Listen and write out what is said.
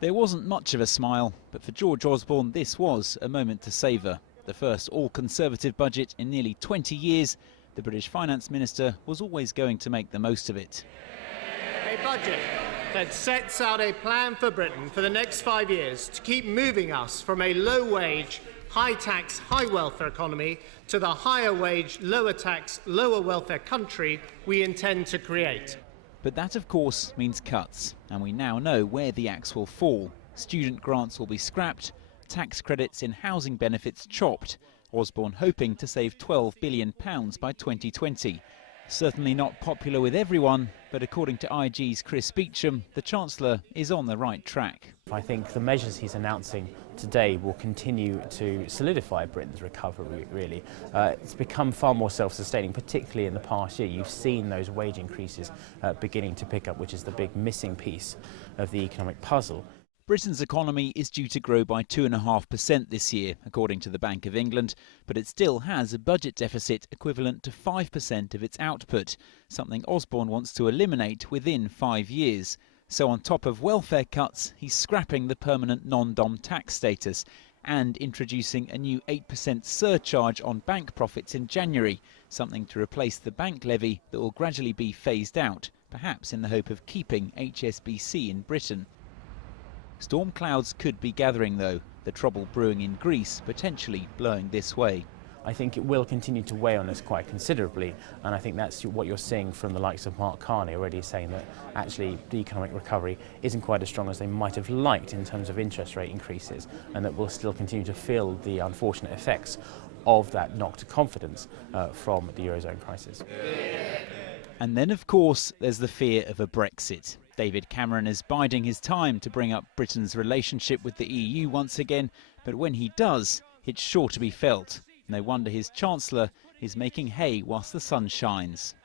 There wasn't much of a smile, but for George Osborne this was a moment to savour. The first all-Conservative budget in nearly 20 years, the British Finance Minister was always going to make the most of it. A budget that sets out a plan for Britain for the next 5 years to keep moving us from a low-wage, high-tax, high-welfare economy to the higher-wage, lower-tax, lower-welfare country we intend to create. But that, of course, means cuts, and we now know where the axe will fall. Student grants will be scrapped, tax credits in housing benefits chopped, Osborne hoping to save £12 billion by 2020. Certainly not popular with everyone, but according to IG's Chris Beecham, the Chancellor is on the right track. I think the measures he's announcing today will continue to solidify Britain's recovery, really. It's become far more self-sustaining, particularly in the past year. You've seen those wage increases beginning to pick up, which is the big missing piece of the economic puzzle. Britain's economy is due to grow by 2.5% this year, according to the Bank of England, but it still has a budget deficit equivalent to 5% of its output, something Osborne wants to eliminate within 5 years. So on top of welfare cuts, he's scrapping the permanent non-dom tax status and introducing a new 8% surcharge on bank profits in January, something to replace the bank levy that will gradually be phased out, perhaps in the hope of keeping HSBC in Britain. Storm clouds could be gathering though, the trouble brewing in Greece potentially blowing this way. I think it will continue to weigh on us quite considerably, and I think that's what you're seeing from the likes of Mark Carney already saying that actually the economic recovery isn't quite as strong as they might have liked in terms of interest rate increases, and that we'll still continue to feel the unfortunate effects of that knock to confidence from the Eurozone crisis. And then of course there's the fear of a Brexit. David Cameron is biding his time to bring up Britain's relationship with the EU once again, but when he does, it's sure to be felt. No wonder his Chancellor is making hay whilst the sun shines.